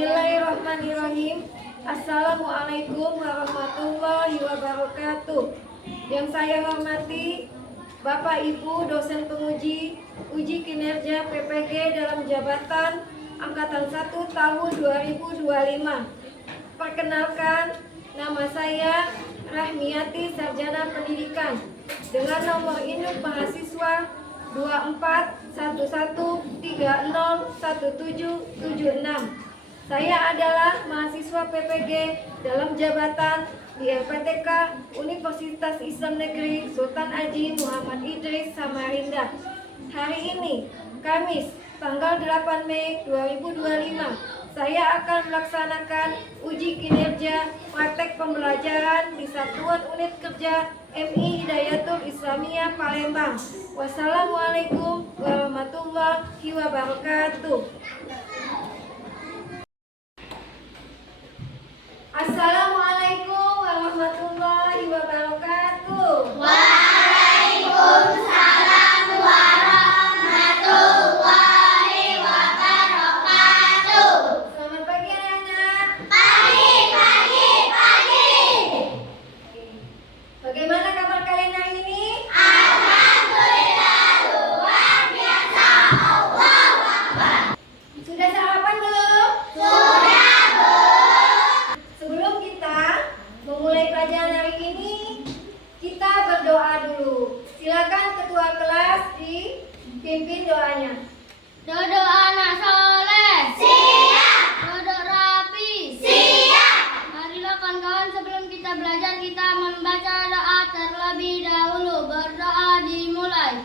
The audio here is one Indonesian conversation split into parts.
Bismillahirrahmanirrahim. Assalamualaikum warahmatullahi wabarakatuh. Yang saya hormati Bapak Ibu dosen penguji uji kinerja PPG dalam jabatan Angkatan 1 tahun 2025. Perkenalkan, nama saya Rahmiati Sarjana Pendidikan dengan nomor induk mahasiswa 2411301776. Saya adalah mahasiswa PPG dalam jabatan di LPTK Universitas Islam Negeri Sultan Haji Muhammad Idris Samarinda. Hari ini, Kamis, tanggal 8 Mei 2025, saya akan melaksanakan uji kinerja praktek pembelajaran di Satuan Unit Kerja MI Hidayatul Islamiyah Palembang. Wassalamualaikum warahmatullahi wabarakatuh. Assalamualaikum warahmatullahi wabarakatuh. Waalaikumsalam warahmatullahi wabarakatuh. Selamat pagi anak-anak. Pagi. Bagaimana kabar kalian hari ini? Alhamdulillah luar biasa. Allahu Akbar. Sudah sarapan belum? Sudah, Bu. Sebelum kita memulai pelajaran hari ini, kita berdoa dulu. Silakan ketua kelas dipimpin doanya. Dodo anak soleh. Siap. Dodo rapi. Siap. Marilah kawan-kawan, sebelum kita belajar kita membaca doa terlebih dahulu. Berdoa dimulai.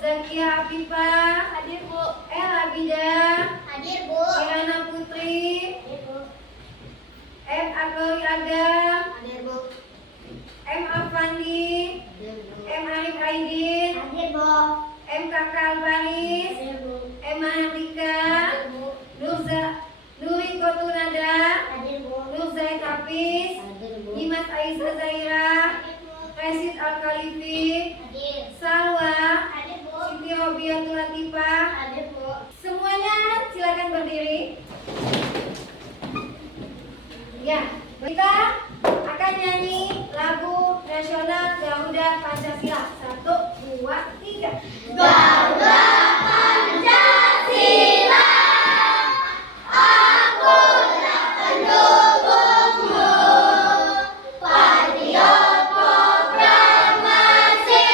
Zakia Afifah, hadir Bu. Ella Bida, Hadir, Bu. Irana Putri, Hadir, Bu. M. Akori Adam, Hadir, Bu. M. Afandi, Hadir, Bu. M. Arif Aidin, Hadir, Bu. M. Kakak Albaris, Hadir, Bu. M. Mahardika, Hadir, Bu. Nuri Kotunada, Hadir, Bu. Nur Zaid Hafiz, Hadir, Bu. Dimas Aisyah Zaira, Resid Al-Khalifi, Hadir. Salwa, Hadir, Bu. Siti Robiatul Latifah. Hadir, Bu. Semuanya silakan berdiri. Ya, kita akan nyanyi lagu nasional Garuda Pancasila. 1, 2, 3. Garuda Pancasila, aku tak pendukungmu. Patriot proklamasi,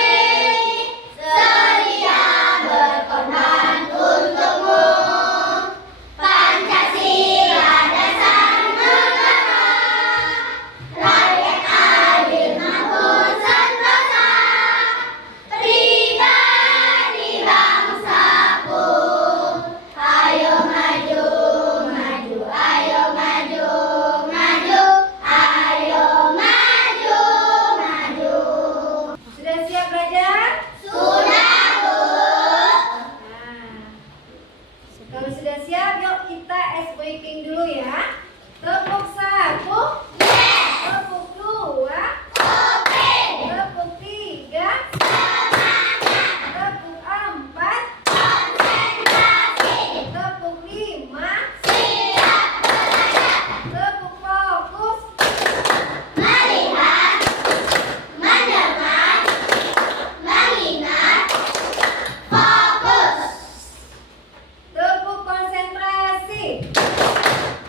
sedia berkorban untukmu. Pancasila dasar negara, Kalau sudah siap, yuk kita ice breaking dulu ya. Tepuk 1, tepuk 2, tepuk 3, tepuk 4, tepuk 5, tepuk fokus, Melihat, mendengar, mengingat, fokus. tepuk konsentrasi.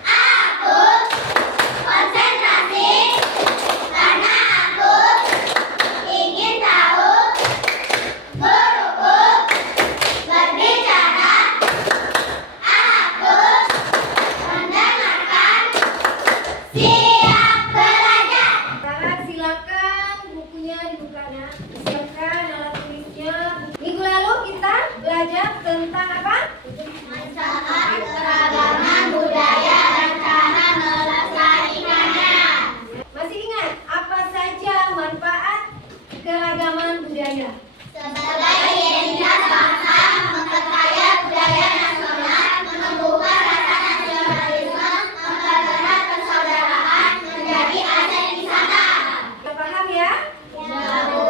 Aku konsentrasi karena aku ingin tahu guruku berbicara. Aku mendengarkan. Siap belajar. Sekarang silakan bukunya dibuka, nak. Siapkan alat tulisnya. Minggu lalu kita belajar tentang apa? Manfaat keragaman budaya dan cara melestarikannya. Masih ingat apa saja manfaat keragaman budaya? Sebagai identitas bangsa, memperkaya budaya nasional, menumbuhkan rasa nasionalisme, mempererat persaudaraan, menjadi aset wisata. Kita paham ya? Ya, Bu.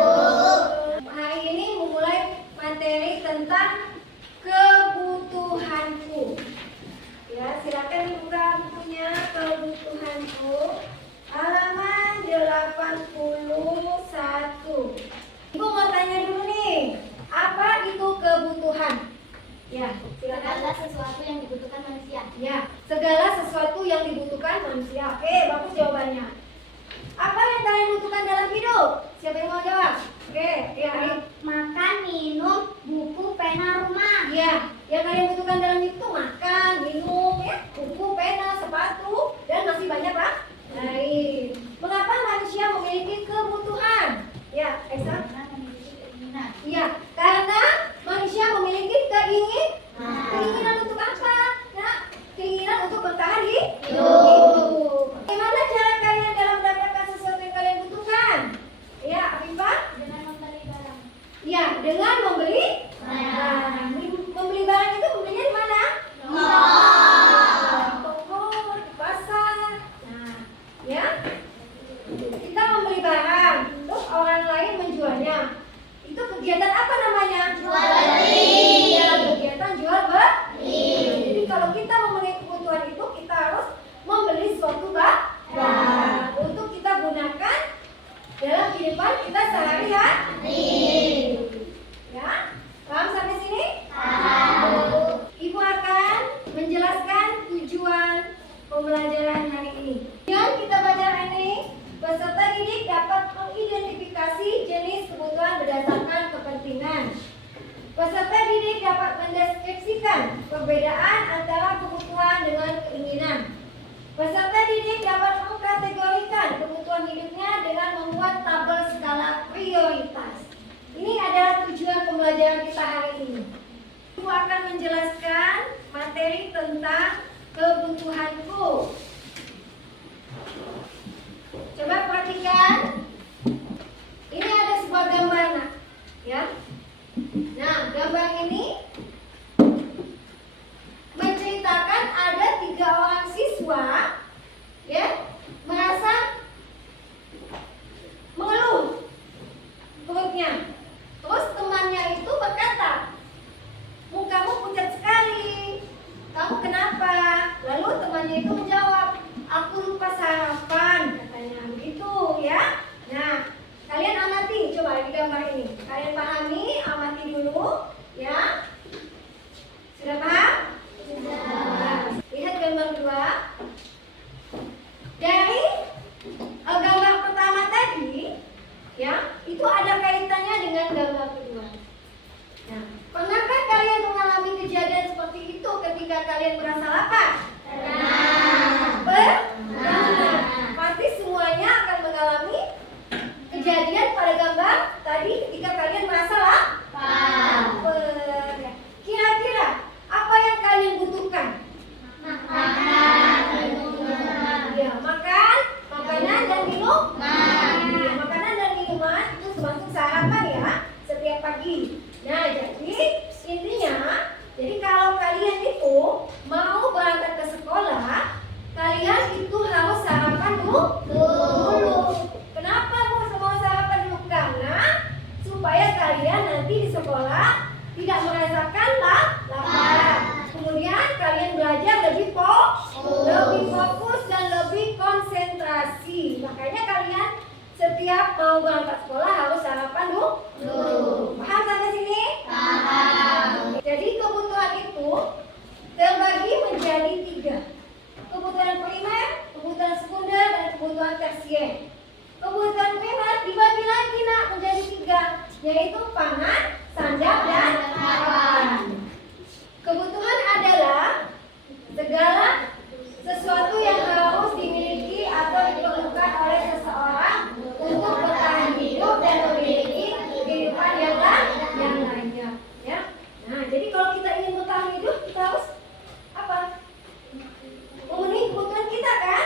Hari ini memulai materi tentang kebutuhanku. Ya, silakan dibuka bukunya, kebutuhanku. Halaman 81. Ibu mau tanya dulu nih, apa itu kebutuhan? Ya, silakan. Segala sesuatu yang dibutuhkan manusia. Ya, segala sesuatu yang dibutuhkan manusia. Oke, bagus jawabannya. Apa yang kalian butuhkan dalam hidup? Siapa yang mau jawab? Oke, ya. Makan, minum, buku, pena, rumah. Ya, yang kalian butuhkan dalam hidup itu makan, minum, ya, buku, pena, sepatu, dan masih banyak lah lain. Mengapa manusia memiliki kebutuhan? Ya, Esa? Iya, karena manusia memiliki keinginan untuk apa? Ya, keinginan untuk bertahan hidup. Bagaimana cara kalian dalam mendapatkan sesuatu yang kalian butuhkan? Ya, Afifah? Dengan membeli barang. Ya, dengan membeli Barang. Membeli barang itu membelinya di mana? Mall. Di toko, di pasar. Nah, ya. Kita membeli barang, terus orang lain menjualnya. Itu kegiatan apa namanya? Jual beli. Ya, kegiatan jual beli. Beli. Jadi kalau kita memenuhi kebutuhan itu, kita harus membeli suatu barang untuk kita gunakan dalam kehidupan kita sehari-hari. Ya, paham sampai sini? Tahu. Ibu akan menjelaskan tujuan pembelajaran hari ini. Tujuan kita belajar ini, peserta didik dapat mengidentifikasi jenis kebutuhan berdasarkan kepentingan. Peserta didik dapat mendeskripsikan perbedaan antara kebutuhan dengan keinginan. Peserta didik dapat mengkategorikan kebutuhan hidupnya dengan membuat tabel skala prioritas. Ini adalah tujuan pembelajaran kita hari ini. Ibu akan menjelaskan materi tentang kebutuhanku. Coba perhatikan. Ini ada sebuah gambar, nak. Ya. Nah, gambar ini menceritakan ada 3 orang siswa, ya, merasa mengeluh perutnya. Terus temannya itu berkata, "Mukamu pucat sekali. Kamu kenapa?" Lalu temannya itu menjawab, "Aku lupa sarapan," katanya. Begitu ya. Nah, kalian amati coba di gambar ini. Kalian pahami, amati dulu, ya. Sudah paham? Sudah. Lihat gambar 2. Dari gambar pertama tadi, ya, itu ada kaitannya dengan gambar kedua. Nah, pernahkah kalian mengalami kejadian seperti itu ketika kalian merasa lapar? Pernah. Pasti semuanya akan mengalami kejadian pada gambar tadi ketika kalian merasa lapar. Kira-kira apa yang kalian butuhkan? Ya, makanan dan minuman. Ya, makanan dan minuman itu termasuk sarapan ya, setiap pagi. Nah, jadi intinya, jadi kalau kalian itu itu mau berangkat ke sekolah, kalian itu harus sarapan dulu. Kenapa mau sarapan dulu? Karena supaya kalian nanti di sekolah tidak merasakan lapar. Kemudian kalian belajar lebih fokus dan lebih konsentrasi. Makanya kalian setiap mau berangkat sekolah harus sarapan dulu. Paham sampai sini? Paham. Jadi kebutuhan itu terbagi menjadi 3. Kebutuhan primer, kebutuhan sekunder, dan kebutuhan tersier. Kebutuhan primer dibagi lagi menjadi 3, yaitu pangan, sandang, dan papan. Kebutuhan adalah segala sesuatu yang harus dimiliki atau diperlukan oleh seseorang untuk bertahan hidup dan memiliki kehidupan yang lainnya. Ya. Nah, jadi kalau kita ingin bertahan hidup, kita harus apa? Memenuhi kebutuhan kita kan?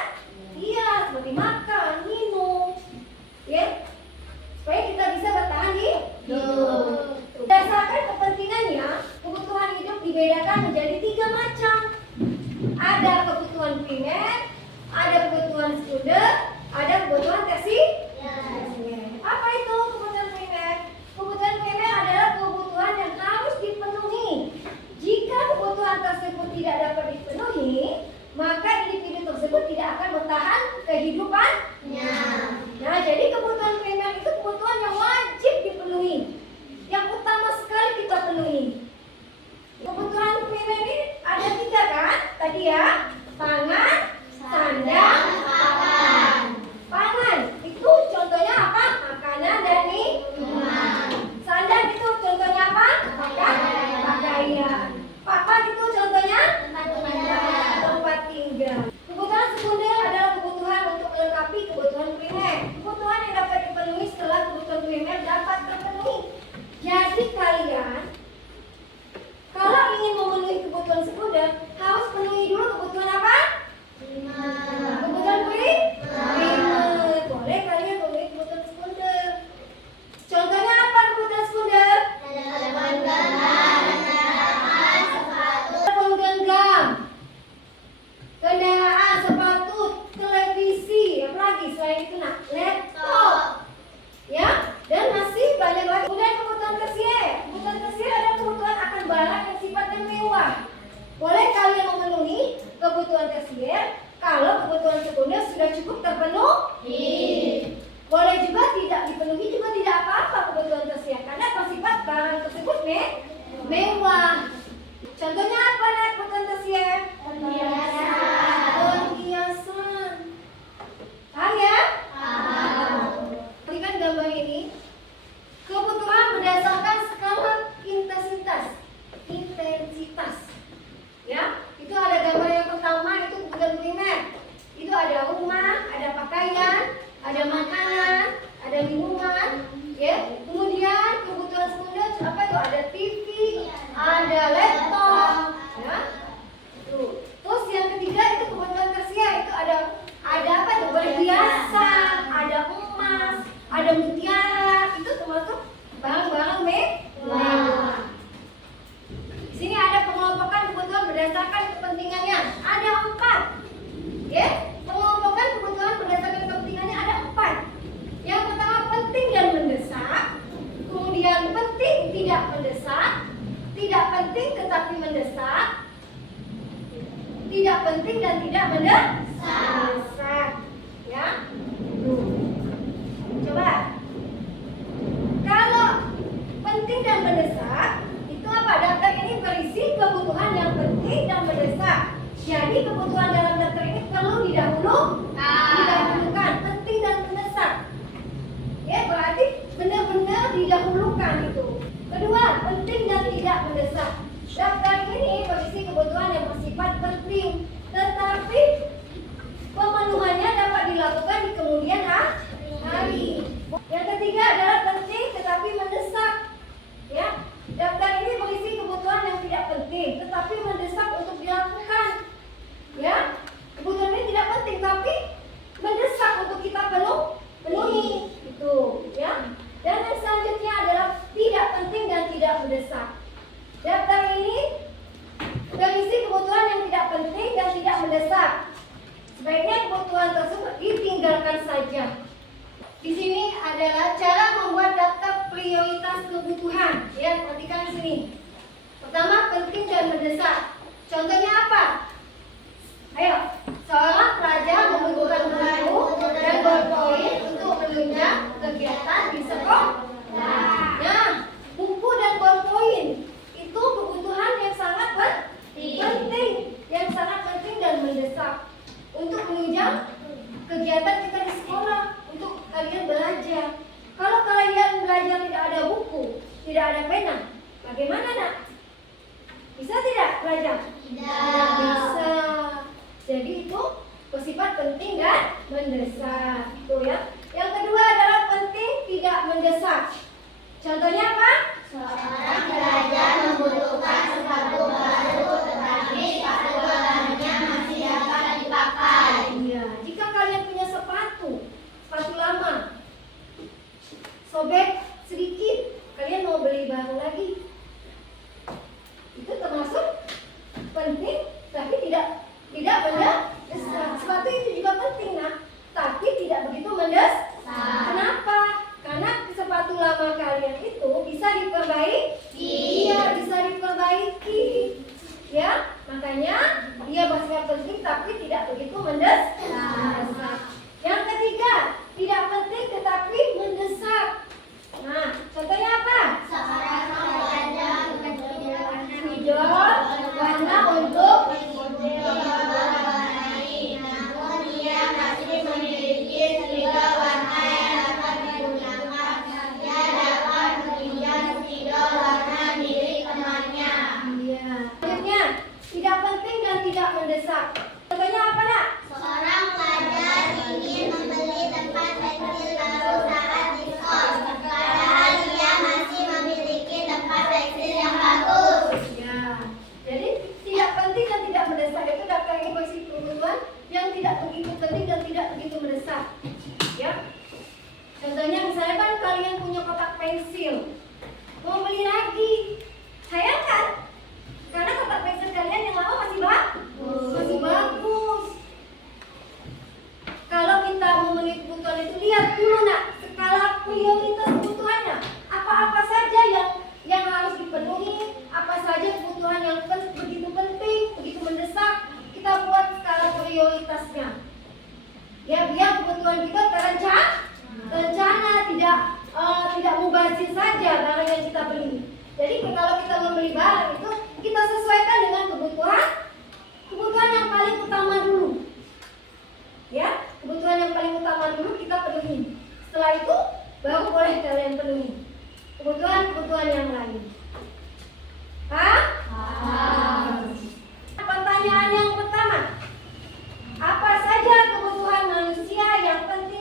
Iya, seperti makan, minum, ya, supaya kita bisa bertahan hidup. Berdasarkan kepentingannya, kebutuhan hidup dibedakan menjadi 3 macam. Ada kebutuhan primer, ada kebutuhan sekunder, ada kebutuhan tersier. Apa itu kebutuhan primer? Kebutuhan primer adalah kebutuhan yang harus dipenuhi. Jika kebutuhan tersebut tidak dapat dipenuhi, maka individu tersebut tidak akan bertahan kehidupannya. Nah, jadi kebutuhan primer itu kebutuhan yang wajib dipenuhi, yang utama sekali kita penuhi. Kebutuhan primer ini ada 3 kan? Tadi ya, pangan, sandang, papan. Pangan itu contohnya apa? Makanan dan minuman. Sandang itu contohnya apa? Pakaian. Papan itu contohnya tempat tinggal. Kebutuhan sekunder adalah kebutuhan untuk melengkapi kebutuhan primer. Kebutuhan yang dapat dipenuhi setelah kebutuhan primer dapat terpenuhi. Jadi kalian kalau ingin memenuhi kebutuhan sekunder, harus penuhi dulu kebutuhan apa? Kebutuhan primer. Boleh kalian memenuhi kebutuhan sekunder. Contohnya apa kebutuhan sekunder? Penggenggam, kendaraan, sepatu, televisi, apa lagi selain itu laptop, ya, dan masih banyak lagi. Kemudian kebutuhan tersier. Kebutuhan tersier adalah kebutuhan akan barang yang sifatnya mewah. Boleh kalian memenuhi kebutuhan tersier kalau kebutuhan sekunder sudah cukup terpenuhi. Boleh juga tidak dipenuhi, juga tidak apa-apa kebutuhan tersier karena bersifat barang tersebut mewah. Contohnya apa kebutuhan tersier? Perhiasan. Paham ya? Perhatikan gambar ini. Kebutuhan berdasarkan skala intensitas. Ya, itu ada gambar yang pertama, itu kebutuhan primer. Itu ada rumah, ada pakaian, ada makanan, ada minuman, ya. Kemudian kebutuhan sekunder apa itu? Ada TV, ada laptop, ya. Tuh. Terus yang ketiga itu kebutuhan tersier, itu ada apa itu? Perhiasan, ada emas, ada mutiara, itu termasuk barang-barang mewah. Di sini ada pengelompokan kebutuhan berdasarkan kepentingannya. Ada 4. Ya, pengelompokan kebutuhan berdasarkan kepentingannya ada 4. Yang pertama penting dan mendesak, kemudian penting tidak mendesak, tidak penting tetapi mendesak, tidak penting dan tidak mendesak. Ya. Coba. Kalau penting dan mendesak itu apa? Daftar ini berisi kebutuhan yang penting dan mendesak. Jadi kebutuhan dalam daftar ini perlu didahulukan, penting dan mendesak. Ya, berarti benar-benar didahulukan itu. Kedua, penting dan tidak mendesak. Daftar ini berisi kebutuhan yang bersifat penting, tetapi pemenuhannya dapat dilakukan di kemudian hari. Yang ketiga adalah penting tetapi mendesak. Ya, daftar ini berisi kebutuhan yang tidak penting tetapi mendesak untuk dilakukan. Ya, kebutuhan ini tidak penting tapi mendesak untuk kita penuhi. Itu, ya. Dan yang selanjutnya adalah tidak penting dan tidak mendesak. Daftar ini berisi kebutuhan penting dan tidak mendesak. Sebaiknya kebutuhan tersebut ditinggalkan saja. Di sini adalah cara membuat daftar prioritas kebutuhan. Ya, perhatikan di sini. Pertama, penting dan mendesak. Contohnya apa? Ayo, seorang pelajar membutuhkan buku dan bolpoin untuk menunjang kegiatan di sekolah. Nah, buku dan bolpoin itu kebutuhan yang sangat penting, yang sangat penting dan mendesak untuk menunjang kegiatan kita di sekolah, untuk kalian belajar. Kalau kalian belajar tidak ada buku, tidak ada pena, bagaimana nak? Bisa tidak belajar? Tidak bisa. Jadi itu bersifat penting dan mendesak. Itu ya. Yang kedua adalah penting tidak mendesak. Contohnya apa? Seorang pelajar membutuhkan sepatu baru, tetapi sepatu lamanya masih dapat dipakai. Iya, jika kalian punya sepatu lama, sobek sedikit, kalian mau beli baru lagi. Itu termasuk penting, tapi tidak mendesak. Sepatu itu juga penting, nak, tapi tidak begitu mendesak. Kenapa? Karena sepatu lama kalian itu bisa diperbaiki. Iya, bisa diperbaiki. Ya, makanya dia masih penting tapi tidak begitu mendesak. Yang ketiga, tidak penting tetapi mendesak. Nah, contohnya apa? Seorang pelajar Spidol warna untuk mewarnai, namun dia masih memiliki spidol warna yang dapat digunakan. Dia dapat meminjam spidol warna milik temannya. Iya. Selanjutnya, tidak penting dan tidak mendesak. Contohnya apa, nak? Seorang pelajar ingin membeli tempat pensil baru saat diskon, padahal dia masih memiliki tempat pensil yang bagus. Ya. Jadi tidak penting dan tidak mendesak itu daftar ini berisi kebutuhan yang tidak begitu penting dan tidak begitu mendesak. Ya. Contohnya misalnya kan kalian punya kotak pensil, mau beli lagi, sayang kan? Karena kotak pensil kalian yang lama masih bagus. Kalau kita memenuhi kebutuhan itu, lihat dulu nak skala prioritas kebutuhannya. Apa-apa saja yang harus dipenuhi, apa saja kebutuhan yang begitu penting, begitu mendesak, kita buat skala prioritasnya. Ya, biar kebutuhan kita terencana, tidak mubazir saja barang yang kita beli. Jadi kalau kita membeli barang itu kita sesuaikan dengan kebutuhan yang paling utama dulu. Ya, kebutuhan yang paling utama dulu kita penuhi. Setelah itu baru boleh kalian penuhi kebutuhan yang lain. Pertanyaan yang pertama, apa saja kebutuhan manusia yang penting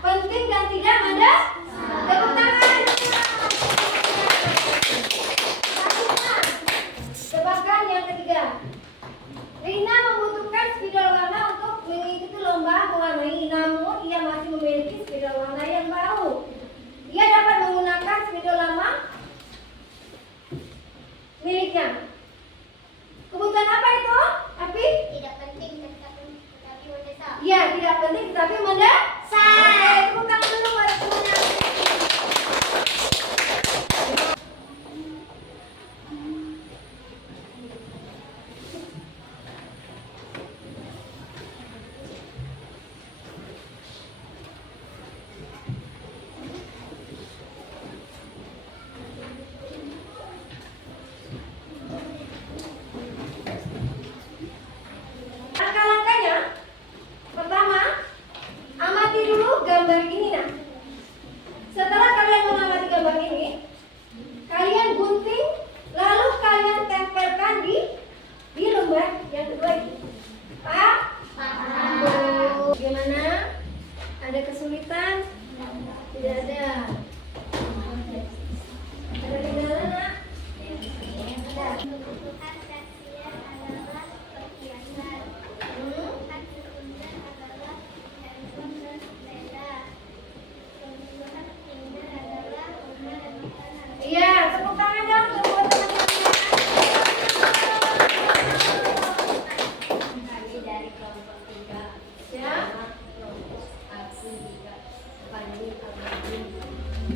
penting dan tidak ada. Tepuk tangan. Tebakan yang ketiga. Rina membutuhkan spidol warna untuk mengikuti lomba mewarnai, namun ia masih memiliki spidol warna yang baru. Ia dapat menggunakan spidol lama miliknya. Kebutuhan apa itu? Api? Tidak penting tetapi mendesak. Iya, tidak penting tetapi mendesak. Oke, tepuk tangan dulu buat semuanya. Langkah-langkahnya, pertama, amati dulu gambar ini nah. Setelah kalian mengamati gambar ini, kalian gunting, lalu kalian tempelkan di lembar yang kedua ini. Pak? Gimana? Ada kesulitan? Tidak ada. Ada kendala nak? Ada. Kebutuhan kasihan adalah perhiasan. Kebutuhan sekunder adalah handphone dan sepeda. Kebutuhan primer adalah bunga dan makanan. Iya, tepuk tangan dong untuk buat teman-teman. Kami dari kelompok 3 Ya. kelompok aku juga Fandi Almarhum.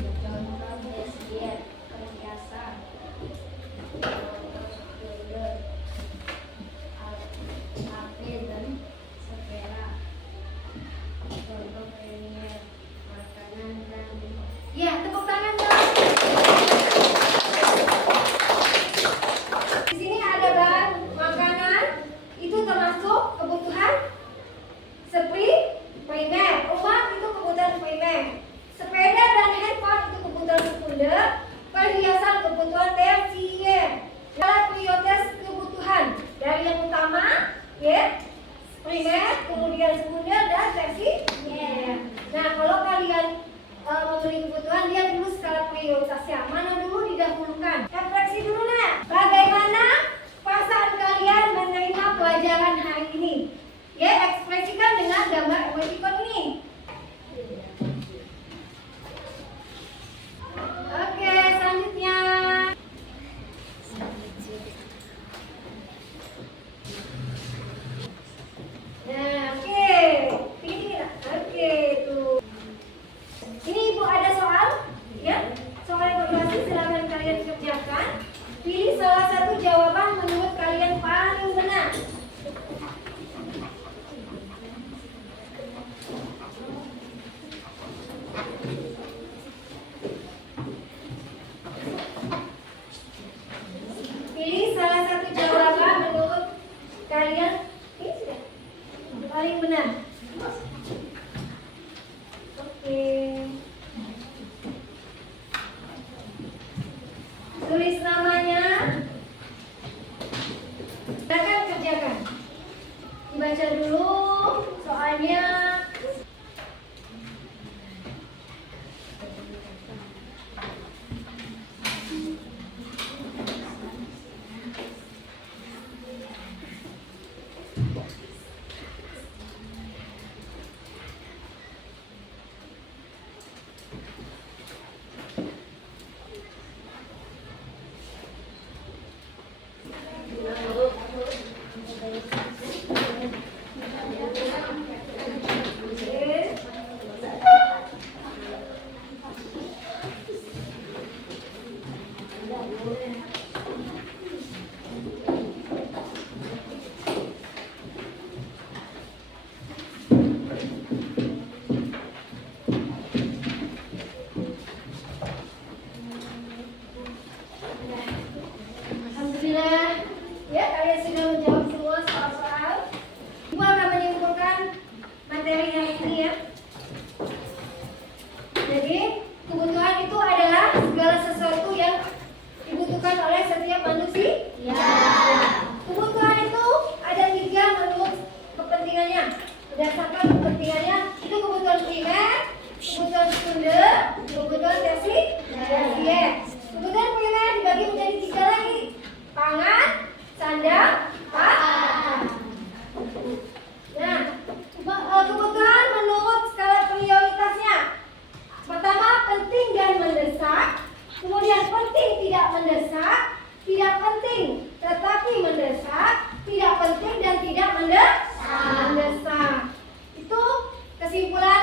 Kesimpulan